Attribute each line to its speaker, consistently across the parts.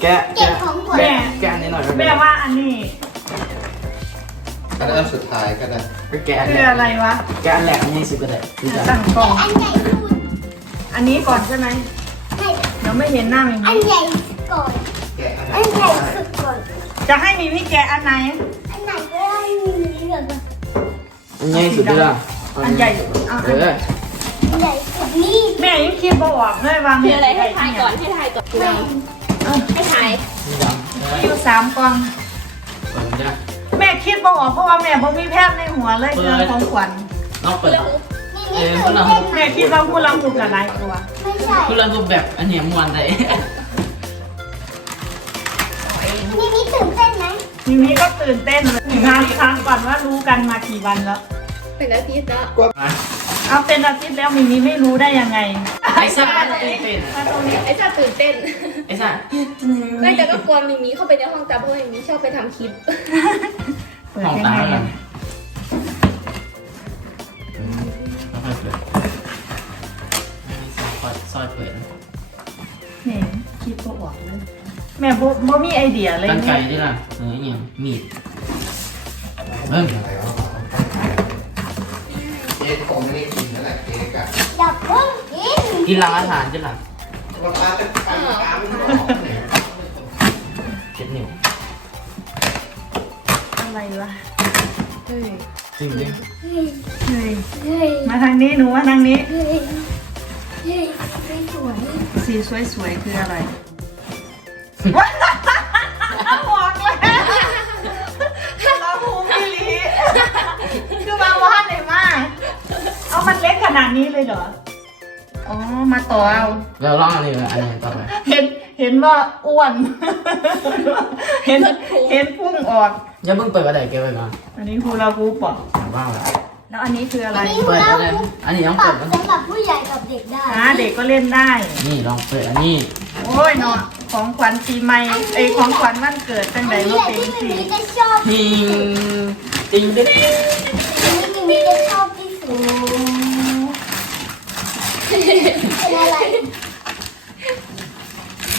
Speaker 1: เอาลองดูแกะ
Speaker 2: เก็บ
Speaker 1: แกะ
Speaker 2: ของขวัญ
Speaker 1: แกะแกะอันนี้หน่อย
Speaker 3: แม่ว่าอันนี้
Speaker 4: อันนั้นสุดท้ายก็ได้
Speaker 1: ไปแกะอัน
Speaker 3: คือ
Speaker 1: แรก
Speaker 3: อะไรวะ
Speaker 1: แกะอันแรกอันนี้สิก็ได้ดีจัง
Speaker 3: ตั้งกล่อง
Speaker 2: อันใหญ่สุด
Speaker 3: อันนี้ก่อนใช่ไหม
Speaker 2: ให้
Speaker 3: เดี๋ยวไม่เห็นหน้ามิ
Speaker 2: อัน
Speaker 3: มี่
Speaker 2: ใหญ่ก่อน
Speaker 4: แกะอันไหน
Speaker 2: อันใหญ่สุดก่อน
Speaker 3: จะให้มิมี่แกะอันไหน
Speaker 2: อันไหนก็ได้มีแบบ
Speaker 1: อันใหญ่สุดเลยอะ
Speaker 3: อันใหญ่เอา
Speaker 1: เอ
Speaker 3: อัน
Speaker 1: อ
Speaker 2: อันใหญ่สุดนี่
Speaker 3: แม่ยังคิดบ่ออกเลยวาง
Speaker 5: คืออะไรให้ทายก่อนให้ทายก่อนคือ
Speaker 2: ไม่
Speaker 5: อะไร ให้ทาย
Speaker 3: มีอยู่สามกล่อง
Speaker 1: เปิดจ้ะ
Speaker 3: แม่คิดบ่ออกเพราะว่าแม่บ่มีแพทย์ในหัวเลยเรื่องของขวัญ
Speaker 1: ลองเปิด
Speaker 5: เอง
Speaker 2: นี่
Speaker 1: เอ
Speaker 2: นี่
Speaker 1: อ
Speaker 2: ตื่น
Speaker 1: เรา
Speaker 2: เต้น
Speaker 3: แม่คิดว่าผู้ลังถูกกับหลายตัว
Speaker 2: ไม่ใช่
Speaker 1: คุณลองดูแบบอันเนี้ยมวนเลย
Speaker 2: นี่นี่ตื่นเต้นไหม
Speaker 3: มิมี่ก็ตื่นเต้นเลยงานครั้งก่อนว่ารู้กันมากี่วันแล้ว
Speaker 5: เป็นอาทิตย์แล้ว
Speaker 3: เอาเป็นอาทิตย์แล้วมิมี่ไม่รู้ได้ยังไง
Speaker 1: ไอ้ซ่าตื่นเต้น
Speaker 3: มาตรงนี้
Speaker 5: ไอ้จ้าตื่นเต้น
Speaker 1: ไอ้ซ่า
Speaker 5: ไม่แต่ก็กลัวมิมีเข้าไปในห้องตาเพราะว่ามิมีชอบไปทำคลิป
Speaker 3: เปิด
Speaker 1: ห้อง
Speaker 3: ยัง
Speaker 1: ตา
Speaker 3: ไง
Speaker 1: กั
Speaker 3: อะ
Speaker 1: นแล้วค่อยเปิดซอยซอยเปิด
Speaker 3: นี่คิดบ่ออกเลยแม่บ่บ่มีไอเดียเลย
Speaker 1: กันไก่
Speaker 3: เนี่ย
Speaker 1: ดิล่ะเอออย่างมีดเบิ้ม
Speaker 4: อะไรวะเค้กคงไม่ได้กินนั่นแหละเค้กอะ
Speaker 2: อย่าเพิ่งกิน
Speaker 1: กินหลังอาหารดิล่ะ
Speaker 4: ว่าป้าจะทำตามหมอเนี่ย
Speaker 1: เจ็บนิ้ว
Speaker 3: อะไรวะเฮ้ย
Speaker 1: จริงจริง
Speaker 2: เฮ้ย
Speaker 3: เฮ้ย
Speaker 2: เฮ้ย
Speaker 3: มาทางนี้หนูมาทางนี้
Speaker 2: เฮ้ยเฮ้ยไม่สวย
Speaker 3: สีสวยๆคืออะไร มันเล็กขนาดนี้เลยเหรอ อ๋อ มาต่อเอา
Speaker 1: แล้วลองอันนี้เลยอันนี้ต่อไป
Speaker 3: เห็น เห็นว่าอ้วน เห็น เห็นพุ่งออก
Speaker 1: อย่าเพิ่งเปิดกระดาษเก็บไว้ก่อน
Speaker 3: อันนี้ฮูลาฮูปอะ
Speaker 1: ว่างแล้ว
Speaker 3: แล้วอันนี้คืออะไร
Speaker 2: นี่
Speaker 1: เปิด
Speaker 2: เรา
Speaker 1: อะไรอันนี้ต้อง
Speaker 2: ปรั
Speaker 1: เปิ
Speaker 2: บ
Speaker 1: ดนะ
Speaker 2: สำหรับผู้ใหญ่กับเด็กได้
Speaker 3: อ่าเด็กก็เล่นได้
Speaker 1: นี่ลองเปิดอันนี้
Speaker 3: โอ้ยเนาะของขวัญปีใหม่เอ้ยของขวัญวันเกิดตั้ง
Speaker 2: อั
Speaker 3: แต่
Speaker 2: นนี้
Speaker 3: ลู
Speaker 2: แห
Speaker 3: ก
Speaker 2: ละ
Speaker 3: เป็น
Speaker 2: ที่มิ
Speaker 3: สี
Speaker 2: มิจะชอบ
Speaker 1: ทิงติงติ๊ง
Speaker 2: อันนี้มิมิจะชอบที่สุด เป็นอะไร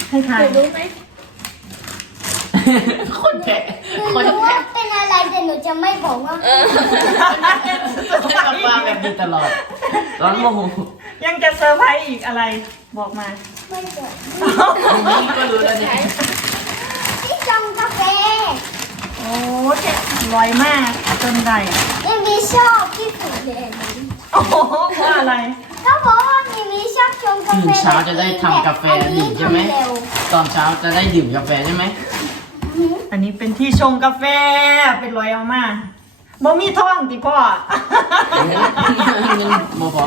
Speaker 3: ให้ทา
Speaker 5: เค
Speaker 3: ย
Speaker 5: ยรู้ไหม
Speaker 1: คนแพ้
Speaker 2: คือ
Speaker 1: คน
Speaker 2: รู้
Speaker 1: แพ้
Speaker 2: ว่าเป็นอะไรแต่หนูจะไม่บอกว่า
Speaker 1: กับมาแบบนี้ตลอด ร้อนโมโห
Speaker 3: ยังจะเซอร์ไพรส์อีกอะไรบอกมา
Speaker 2: ไม่เกิด
Speaker 1: นี่ก็รู้แล้วนี่
Speaker 2: ที่ชงกาแฟ
Speaker 3: โอ้เจ็บอร่อยมากจนได้
Speaker 2: มิมิชอบที่สุดเลยอันนี้
Speaker 3: โอ้โหเพราะอะไร
Speaker 2: ก็เพราะว่ามิมิชอบชงกาแฟ
Speaker 1: ตื่นเช้าจะได้ทำกาแฟดื่มใช่ไหม
Speaker 2: ทำเร็ว
Speaker 1: ตอนเช้าจะได้ดื่มกาแฟใช่ไหม
Speaker 3: อันนี้เป็นที่ชงกาแฟเป็นรอยเอามาบ่มีท่องติพ่อ
Speaker 1: เงินโมพอ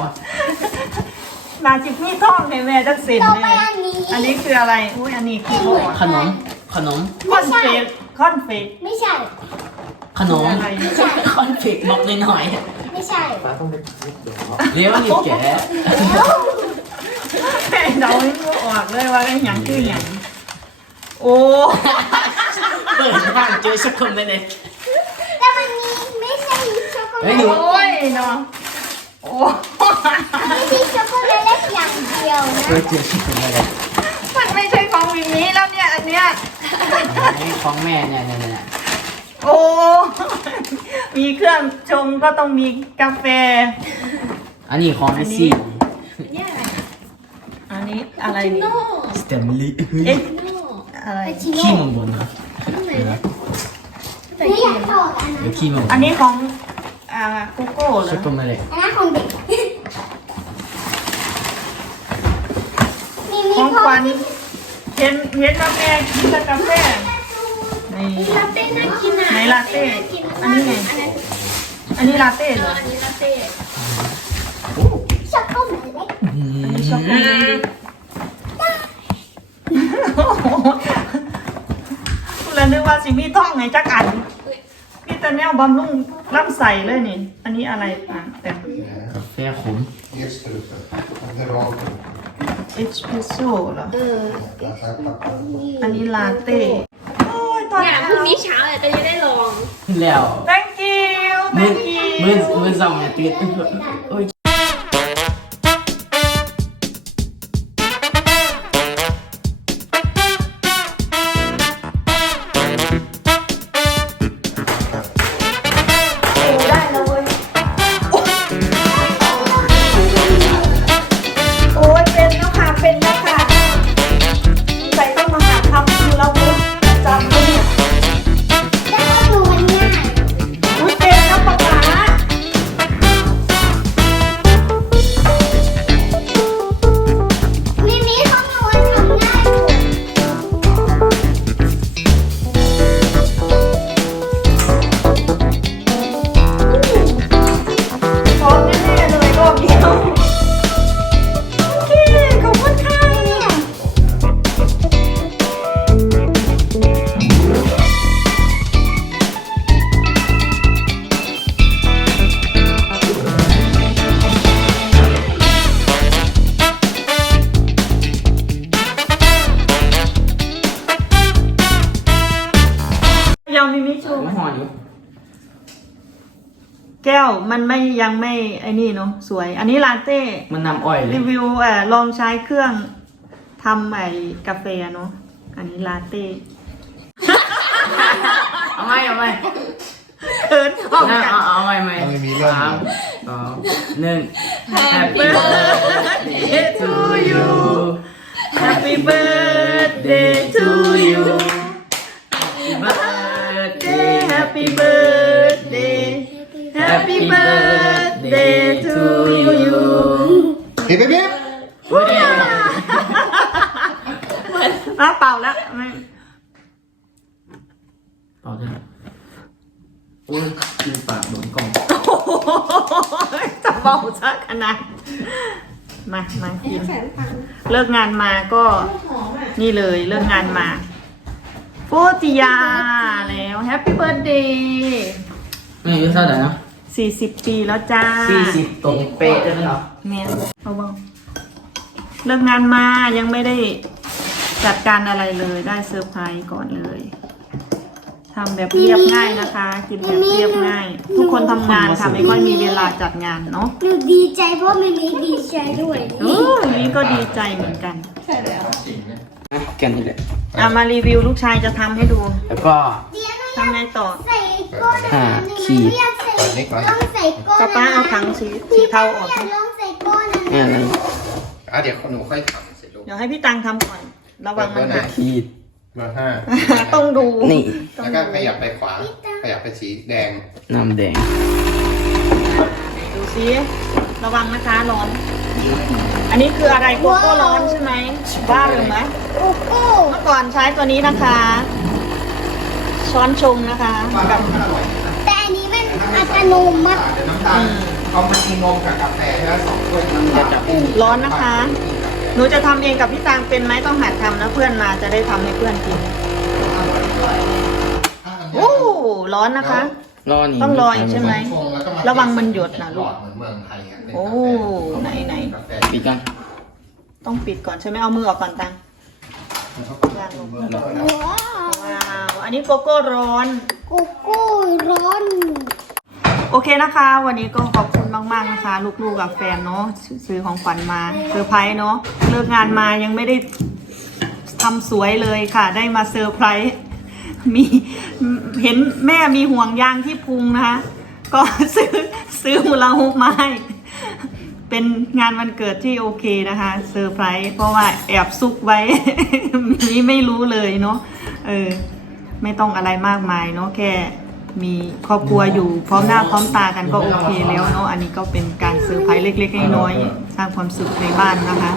Speaker 3: มาจิบมีท่องให้แม่จักเซ็น
Speaker 2: ต่อ
Speaker 3: เล
Speaker 2: ไป
Speaker 3: ย
Speaker 2: อันนี้
Speaker 3: อันนี้คืออะไรอุ้ยอันนี้คือ
Speaker 1: ขนม ขนม
Speaker 3: คอนเฟกคอนเฟก
Speaker 2: ไม่ใช่
Speaker 1: ขนม
Speaker 3: อะไร
Speaker 1: คอนเฟกบอกหน่อย
Speaker 2: ไม่ใช่
Speaker 4: ป้าต้องไปคิดเดี๋ยว
Speaker 1: ๆเลี้ยวนี่แก
Speaker 2: แล้ว
Speaker 3: แม่เดาไม่รู้ออกเลยว่าไอ้หยังคือหยังโอ้
Speaker 1: เปิดทางเจอช็อกโกแลตเลย
Speaker 2: แต่มันมีไม่ใช่ช็อกโกแล
Speaker 1: เฮ้ย
Speaker 2: ต
Speaker 1: หนู
Speaker 3: โอ้ยเนาะโอ้
Speaker 2: ไม่มีช็อกโกแลตอย่างเดียวนะ
Speaker 1: เออเจอช็อกโกแลต
Speaker 3: มันไม่ใช่ของวินนี้แล้วเนี่ยอันเนี้ย
Speaker 1: นี่ของแม่เนี่ยเนี่ยเนี่ย
Speaker 3: โอ้ มีเครื่องชงก็ต้องมีกาแฟ
Speaker 1: อันนี้ของซี่
Speaker 5: เนี่ยอะไร
Speaker 3: อันนี้อะไร
Speaker 5: ชิ
Speaker 3: นี่
Speaker 5: โน่
Speaker 1: สเตมลี่
Speaker 3: เอ๊ะ
Speaker 5: ชิโน่
Speaker 3: อะไร
Speaker 2: ชิ
Speaker 1: ขี้
Speaker 2: โน่
Speaker 1: มังบนนะ
Speaker 5: ข้างในนะใส่
Speaker 2: ไม่อ
Speaker 5: เขี
Speaker 2: ยายก
Speaker 5: น
Speaker 2: ถอดอัน
Speaker 1: ห
Speaker 2: นั้
Speaker 1: รือนขี้มัง
Speaker 3: อันนี้ของ อ่าโกโก้เหร
Speaker 1: ช็อกโก
Speaker 3: อ
Speaker 1: แลต
Speaker 2: อันนั้นของเด็กมีมี
Speaker 3: ของ
Speaker 2: พอ
Speaker 3: ขวัญเห็นเห็นว่าแม่กินแต่กาแฟ นี่
Speaker 5: ลาเต้น่ากินอะ
Speaker 3: ไหนลาเต้
Speaker 5: น่ากิน
Speaker 3: อันนี้ไง
Speaker 5: อันนั้น
Speaker 3: อันนี้ลาเต้
Speaker 5: เอ
Speaker 3: เหร
Speaker 5: อ
Speaker 3: อ
Speaker 5: อันนี้ลาเต้
Speaker 2: ช็อกโกแลต
Speaker 3: อันนี้ช็อกโกแลตแล้วนึกว่าสิมีท่องไงจักอันพี่ตาแนวบำรุงลำใส่เลยนี่ อันนี้อะไรอะแต่
Speaker 1: กาแฟขม
Speaker 4: Eerst drukken. En de roken.
Speaker 3: เอสเปรสโซ่เหรอ
Speaker 5: เออ
Speaker 4: Dat gaat pakken.
Speaker 3: อันนี้ลาเต้โอ้ย ตอน
Speaker 5: เนี่ยพรุ่งนี้เช้าเนี่ยจะได้ลอง
Speaker 1: แล้ว
Speaker 3: thank you
Speaker 1: มือ
Speaker 3: thank you
Speaker 1: มือมือสองเนี่ยติดโอ้ย
Speaker 3: แก้วมันไม่ยังไม่ไอ้นี่เนาะสวย อันนี้ลาเต้
Speaker 1: มันนำอ้อยเล
Speaker 3: รี
Speaker 1: ย
Speaker 3: วิวเอ่อลองใช้เครื่องทำไอ้กาแฟเนาะอันนี้ลาเต้
Speaker 1: เอาไหมเอาไหม
Speaker 3: เอินพร้อม
Speaker 1: เอา
Speaker 3: กัน
Speaker 1: เอาเอาไหมไหม
Speaker 4: เอาไม่มีเรื่อง
Speaker 1: สามสองหนึ่ง Happy
Speaker 3: birthday to you Happy birthday to you
Speaker 1: birthday
Speaker 3: Happy birthday Happy birthday to you
Speaker 4: ปิ๊บปิ๊บปิ๊บ
Speaker 3: อะเป่าแล้วไม่
Speaker 1: ต่อเถอะโอ้ยกินปากโดนกล่อง
Speaker 3: โอ้โหจะเบาซะขนาดมามากิน
Speaker 5: แสนพัน
Speaker 3: เลิกงานมาก็
Speaker 5: หอมอะ
Speaker 3: นี่เลยเลิกงานมาโฟติยาแล้วแฮปปี้เบิร์ดเดย์
Speaker 1: ไม่อายุเท่าไหร่นะ
Speaker 3: สี่สิบปีแล้วจ้า
Speaker 1: สี่สิบตรงเป๊ะเลยนะครับ
Speaker 3: แม่เอาเบาๆเลิกงานมายังไม่ได้จัดการอะไรเลยได้เซอร์ไพรส์ก่อนเลยทำแบบเรียบง่ายนะคะกินแบบเรียบง่าย ทุกคนทำงานค่ะไม่ค่อยมีเวลาจัดงานเนาะ
Speaker 2: หนูดีใจเพราะไม่มีดีใจด้วย
Speaker 3: โอ้ยนี่ก็ดีใจเหมือนกัน
Speaker 5: ใช่แล้ว
Speaker 1: แค่นี้แหละ
Speaker 3: เอามารีวิวลูกชายจะทำให้ดู
Speaker 1: แล้วก็
Speaker 2: เดี๋ยวหนู
Speaker 3: ทำไงต่อ
Speaker 2: ใส่ก้อน
Speaker 1: ห้า
Speaker 2: หนึ่ง
Speaker 1: ขีด
Speaker 2: เรียกใส่ต้องใส่ก้อน
Speaker 3: ป้าป้าเอาถังสีสีเทาออก
Speaker 2: เรีย
Speaker 3: นะ
Speaker 2: กลองใส่ก้อนนั้น
Speaker 1: นี่อะไร
Speaker 4: อะเดี๋ยวหนูค่อยทำเสร็จลูก
Speaker 3: เดี๋ยวให้พี่ตังทำก่อน ระวังมันหัก
Speaker 1: ขีด
Speaker 4: เบอร์ห้า
Speaker 3: ต้องดู
Speaker 1: นี่
Speaker 4: แล้วก็ขยับไปขวา ขยับไปสีแดง
Speaker 1: น้ำแดง
Speaker 3: ดูซิระวังนะคะร้อน อันนี้คืออะไรโกโก้ร้อนใช่ไหมบ้าหรือไหม
Speaker 2: โอ้โห
Speaker 3: เมื่อก่อนใช้ตัวนี้นะคะ ช้อนชงนะคะกับ
Speaker 2: แต่อันนี้มั นอัตโนมัติ
Speaker 4: เดี๋ยวน้ำตาลเอามากินนมกับกาแฟใช่ไหมสองถ้วยน้ำตาล
Speaker 3: ร้อนนะคะ หนูจะทำเองกับพี่ตังเป็นไหมต้องหัดทำนะเพื่อนมาจะได้ทำให้เพื่อนกินโอ้ร้อนนะคะ
Speaker 1: รอนี่
Speaker 3: ต้องรออีกใช่ไหม
Speaker 4: ชงแล้วก็มา
Speaker 3: ระวังมันหยดนะลูก
Speaker 4: หลอดเหมือนเมืองไทยะเป็น
Speaker 3: โอ้
Speaker 4: กาแฟ
Speaker 3: ไหนไหน
Speaker 4: กาแฟ
Speaker 1: ปิดกัน
Speaker 3: ต้องปิดก่อนใช่ไหมเอามือออกก่อนตัง
Speaker 2: ว้าว
Speaker 3: ว้าว อันนี้โกโก้ร้อน
Speaker 2: โกโก้ร้อน
Speaker 3: โอเคนะคะ วันนี้ก็ขอบคุณมากๆนะคะ ลูกๆกับแฟนเนาะซื้อของขวัญมาเซอร์ไพรส์เนาะเลิกงานมายังไม่ได้ทำสวยเลยค่ะ ได้มาเซอร์ไพรส์มีเห็นแม่มีห่วงยางที่พุงนะคะ ก็ซื้อซื้อมูลาฮุกมาให้เป็นงานวันเกิดที่โอเคนะคะเซอร์ไพรส์เพราะว่าแอบซุกไว้นี้ไม่รู้เลยเนาะเออ ไม่ต้องอะไรมากมายเนาะแค่ มีครอบครัวอยู่พร้อมหน้าพร้อมตากันก็โอเคแล้วเนาะอันนี้ก็เป็นการเซอร์ไพรส์เล็กๆน้อยๆสร้างความสุขในบ้านนะคะ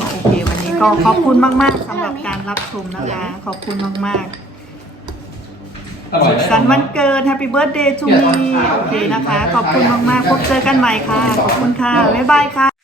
Speaker 3: ก็โอเค วันนี้ก็ขอบคุณมาก ๆสำหรับการรับชมนะคะ ขอบคุณมากๆสุขสันต์วันเกิด Happy Birthday to me โอเคนะคะ ขอบคุณมาก ๆ พบเจอกันใหม่ค่ะ ขอบคุณค่ะ บ๊ายบายค่ะ